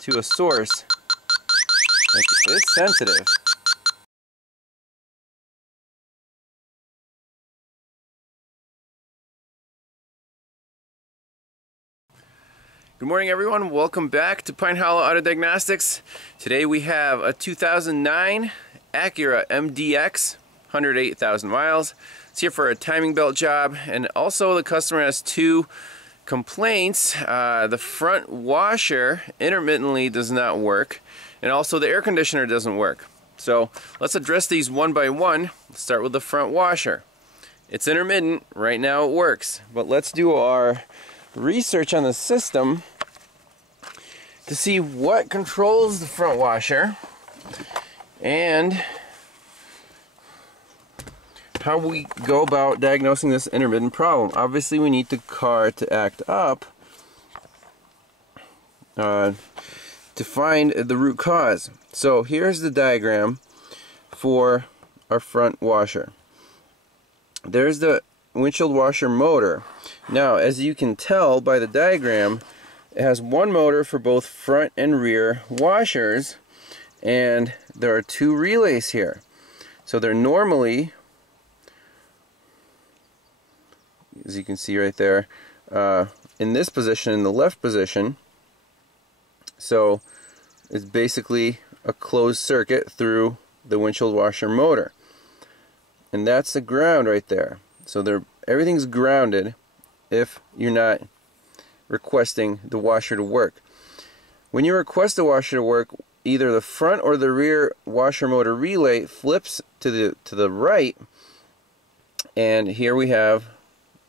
to a source, like, it's sensitive. Good morning, everyone. Welcome back to Pine Hollow Auto Diagnostics. Today we have a 2009 Acura MDX, 108,000 miles. It's here for a timing belt job, and also the customer has two complaints. The front washer intermittently does not work, and also the air conditioner doesn't work. So let's address these one by one. Let's start with the front washer. It's intermittent. Right now it works, but let's do our research on the system to see what controls the front washer and how we go about diagnosing this intermittent problem. Obviously we need the car to act up to find the root cause. So here's the diagram for our front washer. There's the windshield washer motor. Now, as you can tell by the diagram, it has one motor for both front and rear washers, and there are two relays here. So they're normally, as you can see right there, in this position, in the left position. So it's basically a closed circuit through the windshield washer motor. And that's the ground right there. So everything's grounded if you're not requesting the washer to work. When you request the washer to work, either the front or the rear washer motor relay flips to the right, and here we have,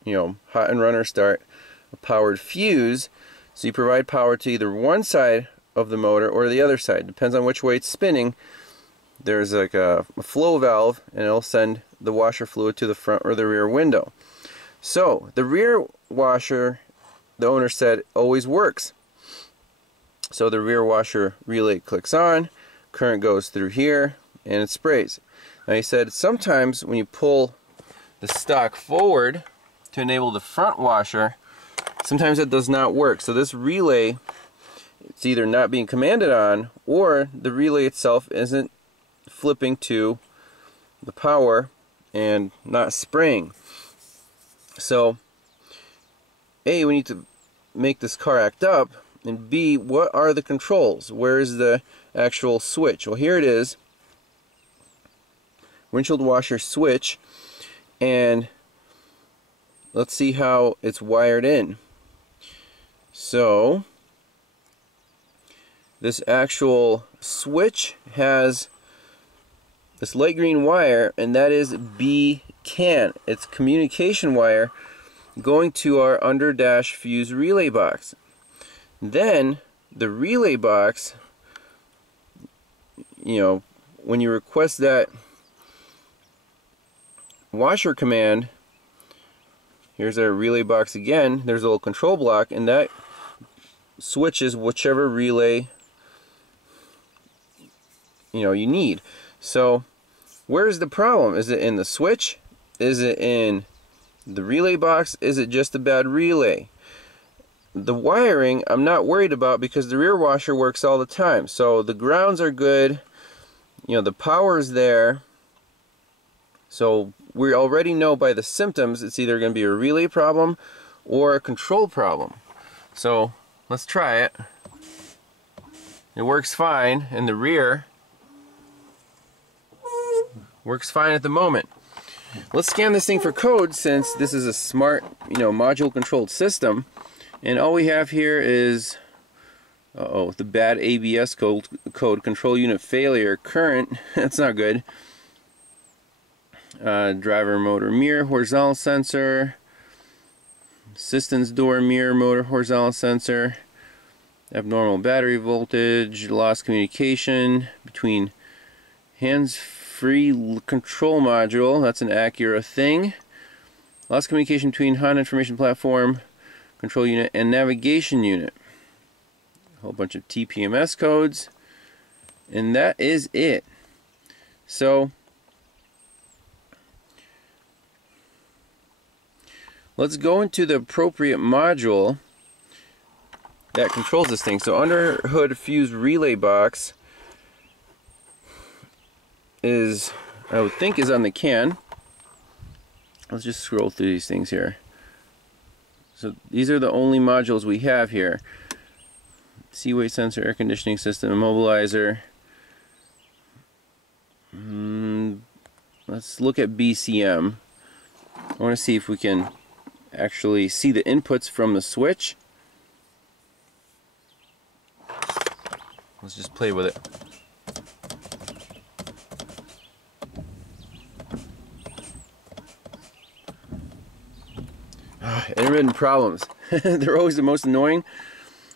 hot and runner start, a powered fuse. So you provide power to either one side of the motor or the other side. Depends on which way it's spinning. There's like a flow valve, and it'll send the washer fluid to the front or the rear window. So the rear washer, the owner said, always works. So the rear washer relay clicks on, current goes through here, and it sprays. Now he said sometimes when you pull the stock forward to enable the front washer, sometimes it does not work. So this relay, it's either not being commanded on, or the relay itself isn't flipping to the power and not spraying. So A, we need to make this car act up, and B, what are the controls? Where is the actual switch? Well, here it is, windshield washer switch, and let's see how it's wired in. So this actual switch has this light green wire, and that is B-CAN. It's communication wire going to our under dash fuse relay box. Then the relay box, when you request that washer command, here's our relay box again. There's a little control block, and that switches whichever relay you need. So where's the problem? Is it in the switch? Is it in the relay box? Is it just a bad relay? The wiring I'm not worried about because the rear washer works all the time. So the grounds are good. The power's there. So we already know by the symptoms it's either going to be a relay problem or a control problem. So let's try it. It works fine, and the rear works fine at the moment. Let's scan this thing for code, since this is a smart, module controlled system. And all we have here is, the bad ABS code, control unit failure, current, that's not good. Driver motor mirror, horizontal sensor, assistance door mirror motor, horizontal sensor, abnormal battery voltage, lost communication between hands-free control module, that's an Acura thing, lost communication between HON information platform, control unit, and navigation unit. A whole bunch of TPMS codes, and that is it. So let's go into the appropriate module that controls this thing. So under hood fuse relay box is, I would think, is on the can. Let's just scroll through these things here. So these are the only modules we have here. Seaway sensor, air conditioning system, immobilizer. Let's look at BCM. I want to see if we can actually see the inputs from the switch. Let's just play with it. Intermittent problems. They're always the most annoying,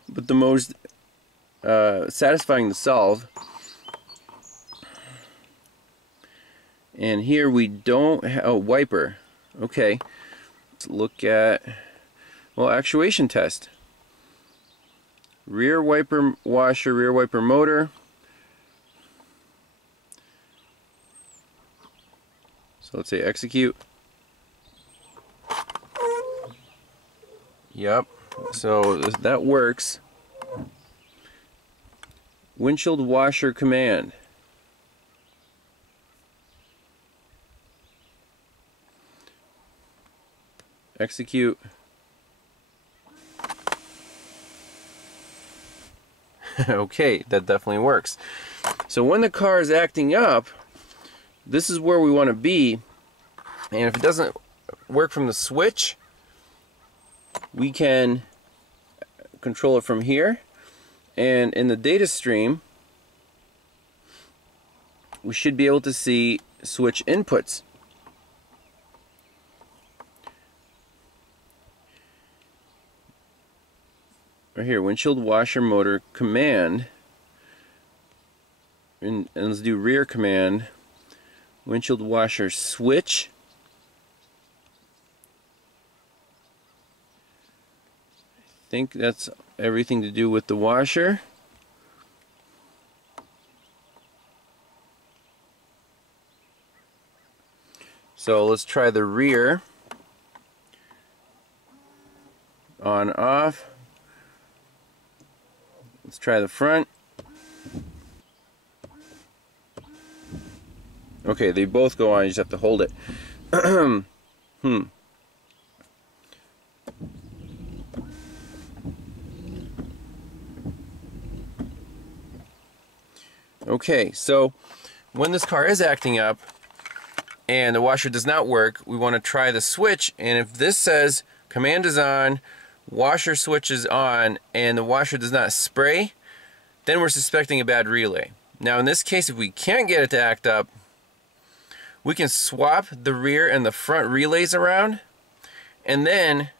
but the most satisfying to solve. And here we don't have a wiper. Okay, let's look at, well, actuation test. Rear wiper washer, rear wiper motor. So let's say execute. Yep, so that works. Windshield washer command. Execute. Okay, that definitely works. So when the car is acting up, this is where we want to be. And if it doesn't work from the switch, we can control it from here. And in the data stream, we should be able to see switch inputs. Right here, windshield washer motor command, and let's do rear command, windshield washer switch, I think that's everything to do with the washer. So let's try the rear, on, off. Let's try the front. Okay, they both go on, you just have to hold it. Okay, so when this car is acting up and the washer does not work, we want to try the switch, and if this says command is on, washer switch is on, and the washer does not spray, then we're suspecting a bad relay. Now in this case, if we can't get it to act up, we can swap the rear and the front relays around, and then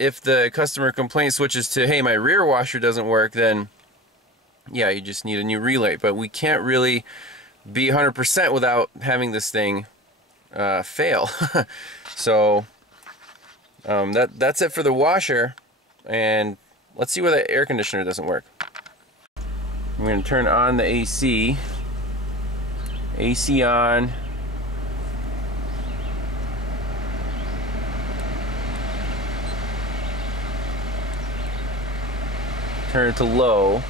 if the customer complaint switches to, hey, my rear washer doesn't work, then yeah, you just need a new relay. But we can't really be 100% without having this thing fail. So that's it for the washer, and let's see where the air conditioner doesn't work. I'm going to turn on the AC. AC on. Turn it to low.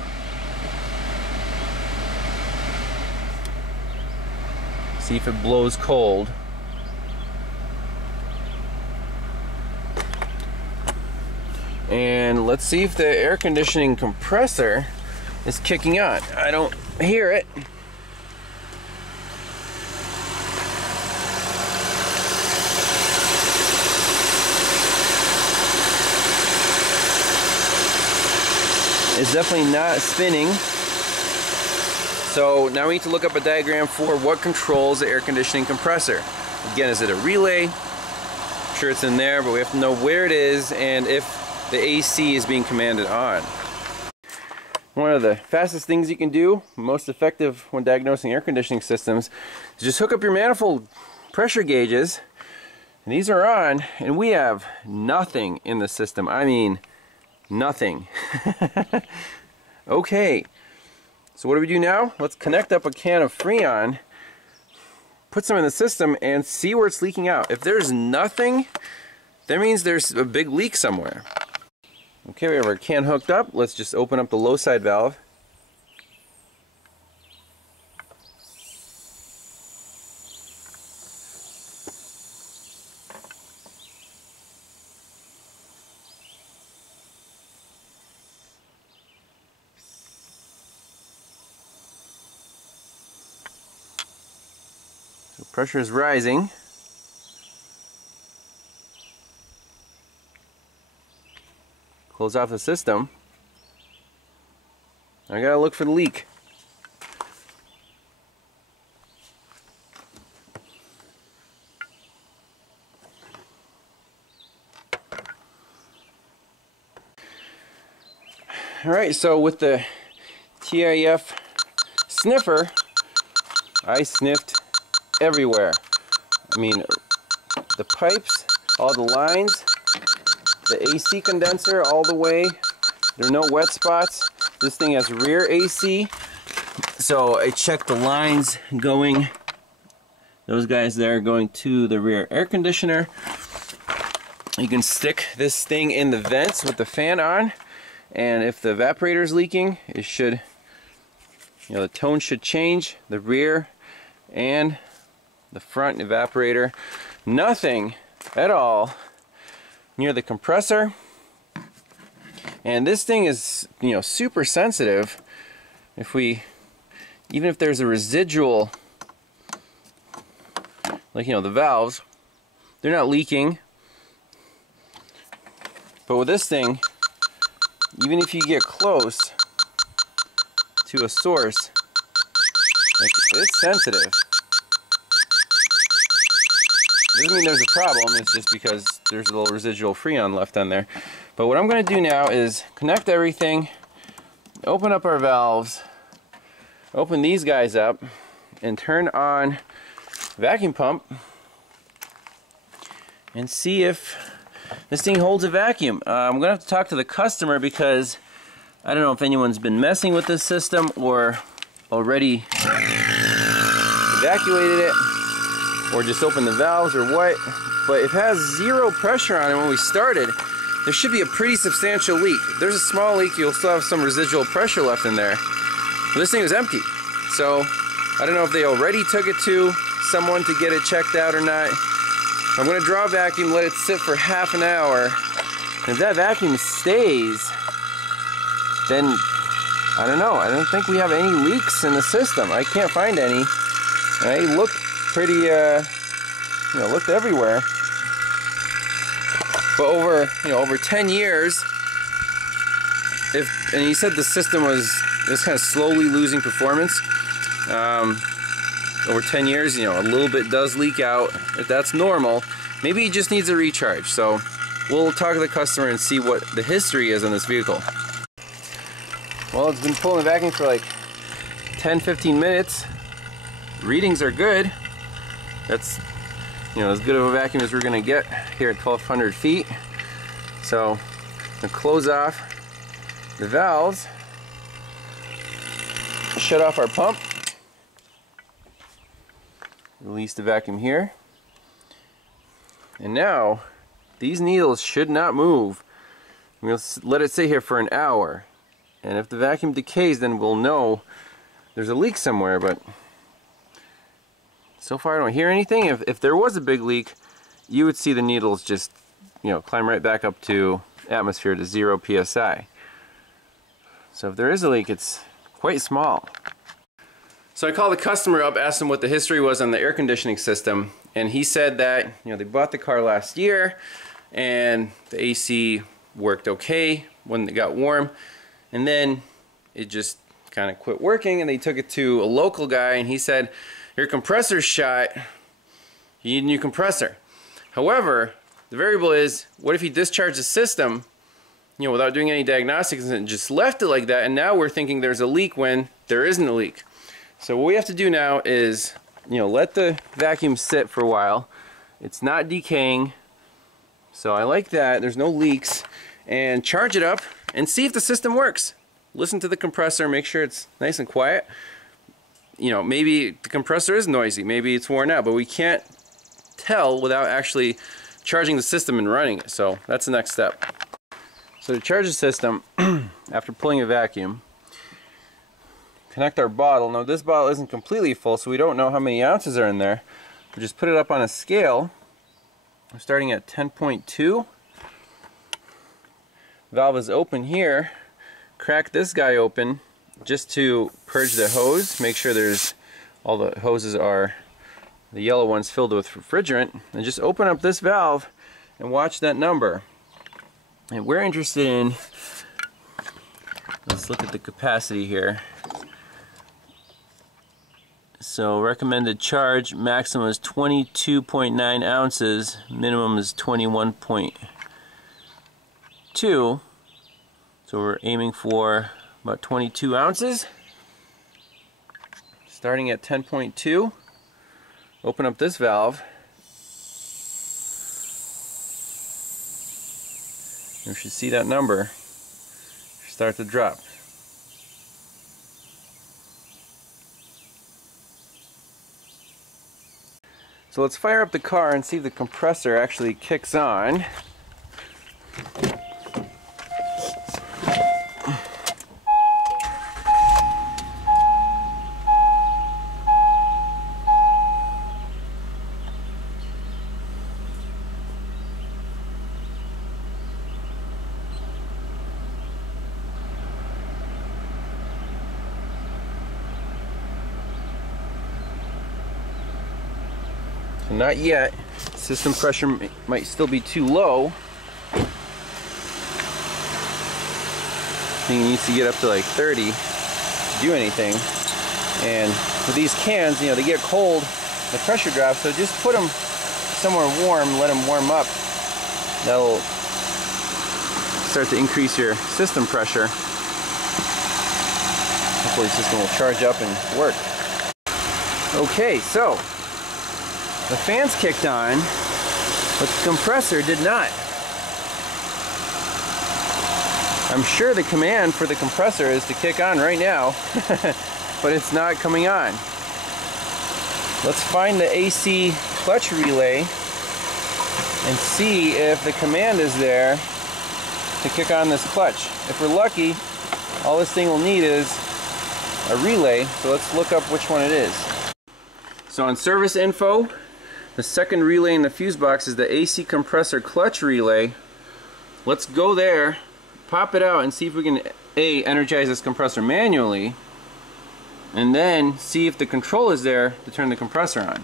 See if it blows cold. And let's see if the air conditioning compressor is kicking on. I don't hear it. It's definitely not spinning. So now we need to look up a diagram for what controls the air conditioning compressor. Again, is it a relay? I'm sure it's in there, but we have to know where it is and if the AC is being commanded on. One of the fastest things you can do, most effective when diagnosing air conditioning systems, is just hook up your manifold pressure gauges. And these are on, and we have nothing in the system. I mean, nothing. Okay. So what do we do now? Let's connect up a can of Freon, put some in the system, and see where it's leaking out. If there's nothing, that means there's a big leak somewhere. Okay, we have our can hooked up. Let's just open up the low side valve. So pressure is rising. Close off the system. I gotta look for the leak. Alright, so with the TIF sniffer, I sniffed everywhere. I mean, the pipes, all the lines, the AC condenser all the way. There are no wet spots. This thing has rear AC, so I checked the lines going, those guys there going to the rear air conditioner. You can stick this thing in the vents with the fan on, and if the evaporator is leaking, it should, you know, the tone should change, the rear and the front evaporator. Nothing at all near the compressor, and this thing is, you know, super sensitive. Even if there's a residual, like, you know, the valves, they're not leaking, but with this thing, even if you get close to a source, like, it's sensitive. Doesn't mean there's a problem, it's just because there's a little residual freon left on there. But what I'm going to do now is connect everything, open up our valves, open these guys up, and turn on vacuum pump and see if this thing holds a vacuum. I'm going to have to talk to the customer because I don't know if anyone's been messing with this system or already evacuated it, or just open the valves or what, but it has zero pressure on it when we started. There should be a pretty substantial leak. If there's a small leak, you'll still have some residual pressure left in there. But this thing was empty, so I don't know if they already took it to someone to get it checked out or not. I'm going to draw a vacuum, let it sit for half an hour. And if that vacuum stays, then I don't know. I don't think we have any leaks in the system. I can't find any. I looked pretty, you know, looked everywhere. But over 10 years, and he said the system was kind of slowly losing performance. Over 10 years, you know, a little bit does leak out. If that's normal, maybe he just needs a recharge. So we'll talk to the customer and see what the history is on this vehicle. Well, it's been pulling the vacuum for like 10-15 minutes. Readings are good. That's, you know, as good of a vacuum as we're gonna get here at 1200 feet. So I'm gonna close off the valves, shut off our pump, release the vacuum here, and now these needles should not move. We'll let it sit here for an hour, and if the vacuum decays, then we'll know there's a leak somewhere. But so far I don't hear anything. If there was a big leak, you would see the needles just, you know, climb right back up to atmosphere, to 0 psi. So if there is a leak, it's quite small. So I called the customer up, asked him what the history was on the air conditioning system, and he said that, you know, they bought the car last year and the AC worked okay when it got warm, and then it just kind of quit working, and they took it to a local guy, and he said, your compressor's shot, you need a new compressor. However, the variable is, what if you discharge the system, you know, without doing any diagnostics and just left it like that, and now we're thinking there's a leak when there isn't a leak. So what we have to do now is, you know, let the vacuum sit for a while. It's not decaying, so I like that. There's no leaks. And charge it up and see if the system works. Listen to the compressor, make sure it's nice and quiet. You know, maybe the compressor is noisy, maybe it's worn out, but we can't tell without actually charging the system and running it. So that's the next step. So to charge the system, after pulling a vacuum, connect our bottle. Now this bottle isn't completely full, so we don't know how many ounces are in there. We just put it up on a scale. I'm starting at 10.2. Valve is open here. Crack this guy open just to purge the hose. Make sure there's all the hoses are the yellow ones filled with refrigerant. And just open up this valve and watch that number. And we're interested in, let's look at the capacity here. So recommended charge maximum is 22.9 ounces, minimum is 21.2. So we're aiming for about 22 ounces. Starting at 10.2. Open up this valve. You should see that number start to drop. So let's fire up the car and see if the compressor actually kicks on. Not yet. System pressure might still be too low. I think it needs to get up to like 30 to do anything. And with these cans, you know, they get cold, the pressure drops, so just put them somewhere warm, let them warm up. That'll start to increase your system pressure. Hopefully the system will charge up and work. Okay, so the fans kicked on, but the compressor did not. I'm sure the command for the compressor is to kick on right now, but it's not coming on. Let's find the AC clutch relay and see if the command is there to kick on this clutch. If we're lucky, all this thing will need is a relay, so let's look up which one it is. So on service info, the second relay in the fuse box is the AC compressor clutch relay. Let's go there, pop it out, and see if we can energize this compressor manually, and then see if the control is there to turn the compressor on.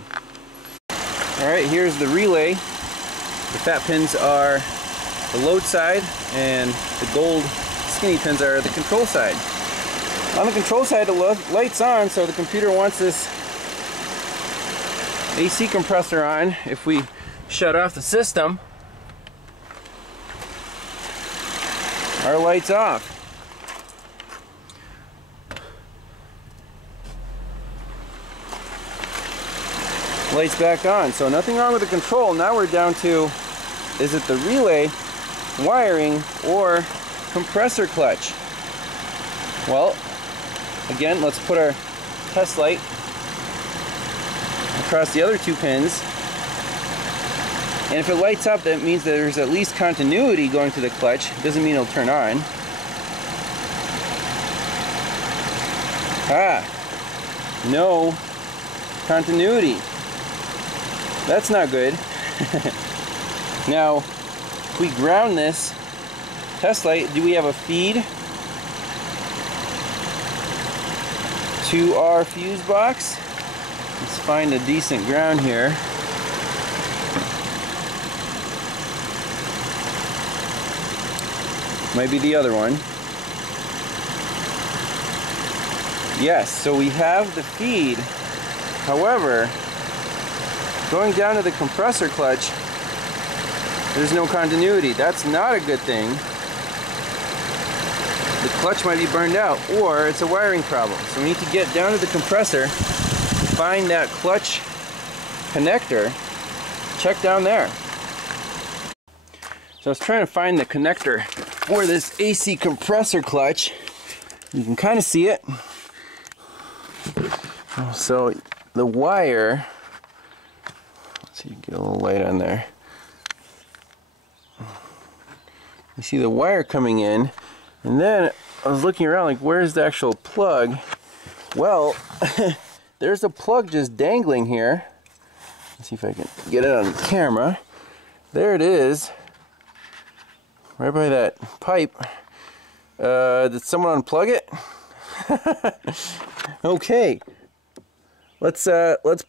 Alright, here's the relay. The fat pins are the load side, and the gold skinny pins are the control side. On the control side, the light's on, so the computer wants this AC compressor on. If we shut off the system, our light's off. Light's back on, so nothing wrong with the control. Now we're down to, is it the relay, wiring, or compressor clutch? Well, again, let's put our test light across the other two pins, and if it lights up, that means that there's at least continuity going to the clutch. It doesn't mean it'll turn on. No continuity. That's not good. Now, if we ground this test light, do we have a feed to our fuse box? Let's find a decent ground here. Might be the other one. Yes, so we have the feed. However, going down to the compressor clutch, there's no continuity. That's not a good thing. The clutch might be burned out, or it's a wiring problem. So we need to get down to the compressor, find that clutch connector, check down there. So I was trying to find the connector for this AC compressor clutch. You can kind of see it. So the wire, let's see, get a little light on there. You see the wire coming in, and then I was looking around like, where's the actual plug? Well, there's a plug just dangling here. Let's see if I can get it on camera. There it is, right by that pipe. Did someone unplug it? Okay, let's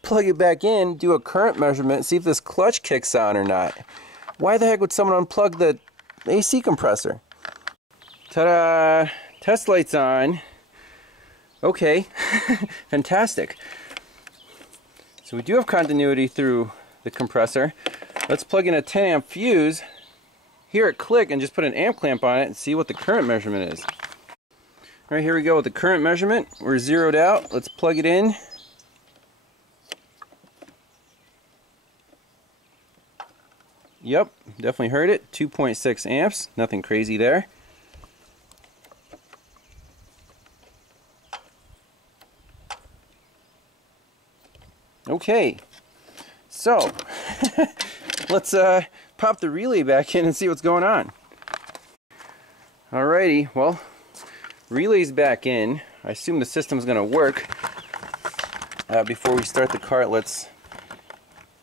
plug it back in, do a current measurement, see if this clutch kicks on or not. Why the heck would someone unplug the AC compressor? Ta-da! Test lights on. Okay, fantastic. So we do have continuity through the compressor. Let's plug in a 10 amp fuse, hear it click, and just put an amp clamp on it and see what the current measurement is. All right, here we go with the current measurement. We're zeroed out. Let's plug it in. Yep, definitely heard it. 2.6 amps, nothing crazy there. Okay, so let's pop the relay back in and see what's going on. Alrighty, well, relay's back in. I assume the system's going to work. Before we start the cart, let's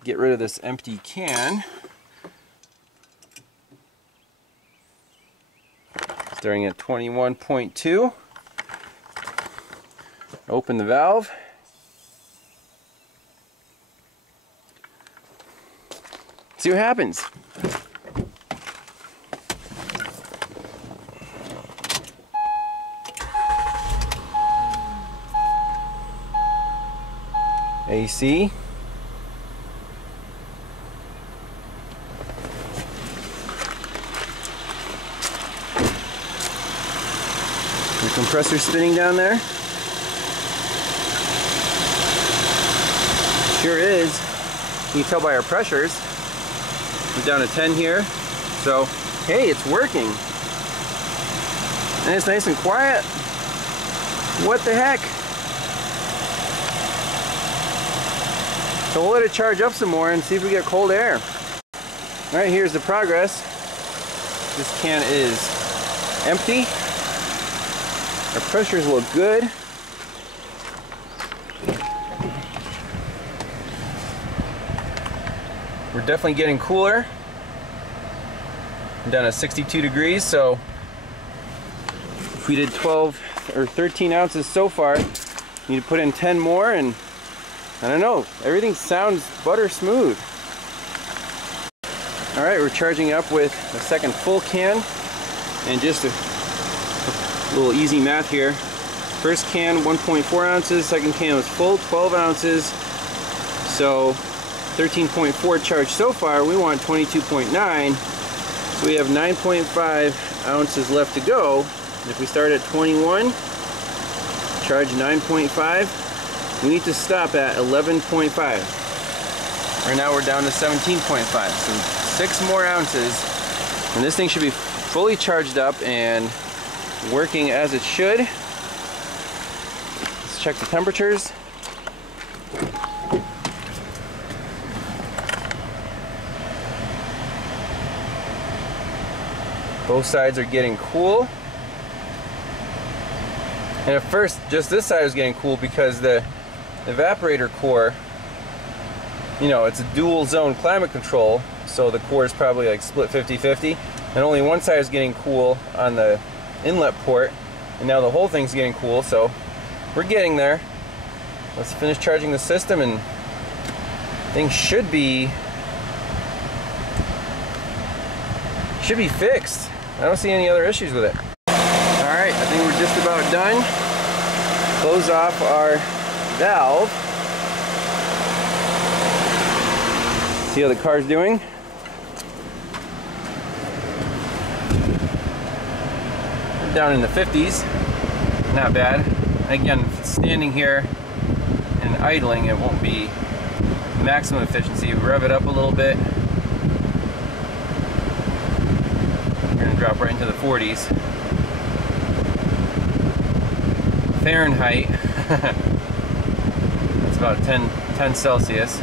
get rid of this empty can. Starting at 21.2. Open the valve. See what happens. AC. The compressor spinning down there. Sure is. You can tell by our pressures. We're down to 10 here. So, hey, it's working. And it's nice and quiet. What the heck? So we'll let it charge up some more and see if we get cold air. Alright, here's the progress. This can is empty. Our pressures look good. We're definitely getting cooler. I'm down at 62 degrees, so if we did 12 or 13 ounces so far, need to put in 10 more, and I don't know, everything sounds butter smooth. Alright, we're charging up with a second full can, and just a little easy math here. First can 1.4 ounces, second can was full, 12 ounces, so 13.4 charged so far. We want 22.9, so we have 9.5 ounces left to go. If we start at 21, charge 9.5, we need to stop at 11.5. Right now we're down to 17.5, so 6 more ounces, and this thing should be fully charged up and working as it should. Let's check the temperatures. Both sides are getting cool. And at first, just this side was getting cool because the evaporator core, you know, it's a dual zone climate control, so the core is probably like split 50-50, and only one side is getting cool on the inlet port, and now the whole thing's getting cool, so we're getting there. Let's finish charging the system and things should be fixed. I don't see any other issues with it. Alright, I think we're just about done. Close off our valve. See how the car's doing? We're down in the 50s. Not bad. Again, standing here and idling, it won't be maximum efficiency. Rev it up a little bit. We're going to drop right into the 40s. Fahrenheit. It's about 10 Celsius.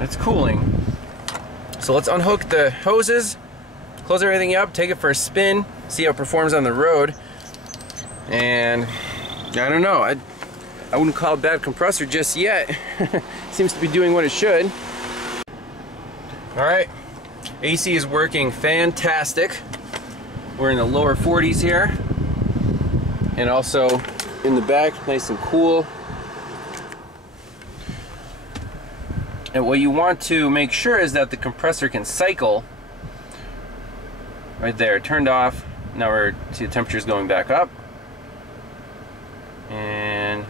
It's cooling. So let's unhook the hoses, close everything up, take it for a spin, see how it performs on the road. And I don't know, I wouldn't call it bad compressor just yet. Seems to be doing what it should. Alright, AC is working fantastic. We're in the lower 40s here. And also in the back, nice and cool. And what you want to make sure is that the compressor can cycle. Right there, turned off. Now we're see the temperature's going back up. And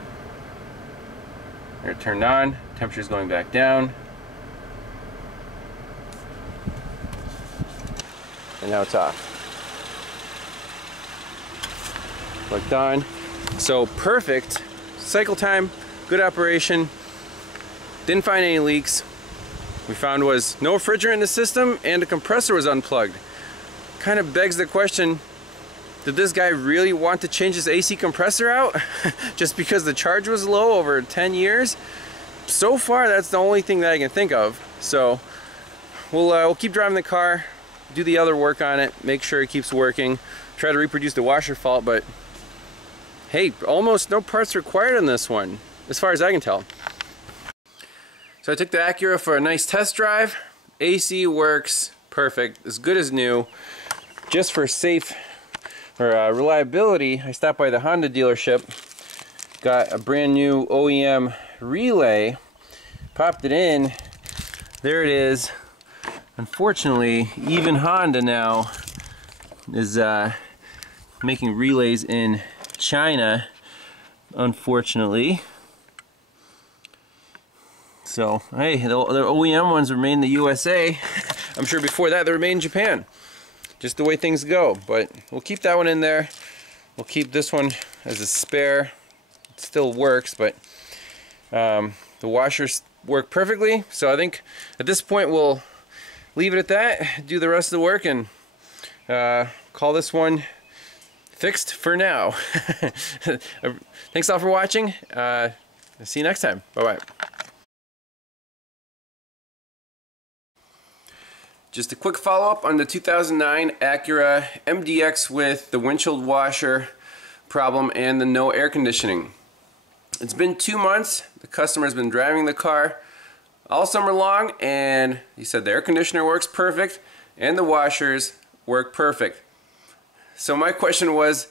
they're turned on, temperature's going back down. And now it's off. Clicked on. So perfect cycle time, good operation. Didn't find any leaks. We found was no refrigerant in the system and the compressor was unplugged. Kind of begs the question, did this guy really want to change his AC compressor out just because the charge was low over 10 years? So far that's the only thing that I can think of. So we'll keep driving the car, do the other work on it, make sure it keeps working, try to reproduce the washer fault, but hey, almost no parts required on this one, as far as I can tell. So I took the Acura for a nice test drive. AC works perfect, as good as new. Just for reliability, I stopped by the Honda dealership, got a brand new OEM relay, popped it in, there it is. Unfortunately, even Honda now is making relays in China, unfortunately. So, hey, the OEM ones were made in the USA. I'm sure before that they were made in Japan. Just the way things go. But we'll keep that one in there. We'll keep this one as a spare. It still works, but the washers work perfectly. So I think at this point we'll leave it at that, do the rest of the work, and call this one fixed for now. Thanks all for watching. See you next time. Bye-bye. Just a quick follow-up on the 2009 Acura MDX with the windshield washer problem and the no air conditioning. It's been 2 months. The customer's been driving the car all summer long, and he said the air conditioner works perfect and the washers work perfect. So my question was,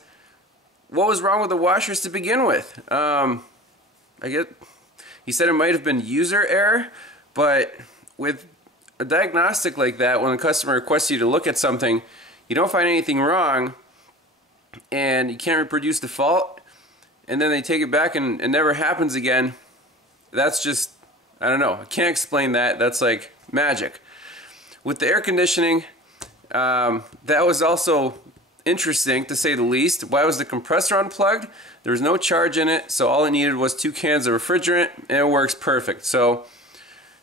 what was wrong with the washers to begin with? He said it might have been user error, but with a diagnostic like that, when a customer requests you to look at something, you don't find anything wrong, and you can't reproduce the fault, and then they take it back and it never happens again. That's just, I don't know, I can't explain that. That's like magic. With the air conditioning, that was also interesting, to say the least. Why was the compressor unplugged? There was no charge in it, so all it needed was 2 cans of refrigerant, and it works perfect. So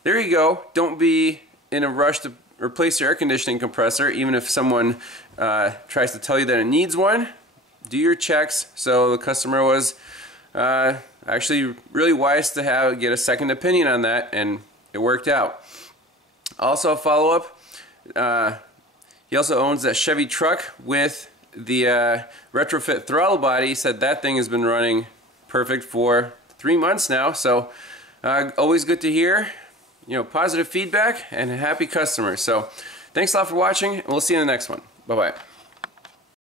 there you go. Don't be in a rush to replace your air conditioning compressor, even if someone tries to tell you that it needs one. Do your checks. So the customer was actually really wise to get a second opinion on that, and it worked out. Also, a follow-up, he also owns that Chevy truck with the retrofit throttle body. He said that thing has been running perfect for 3 months now, so always good to hear, positive feedback and happy customers. So thanks a lot for watching, and we'll see you in the next one. Bye-bye.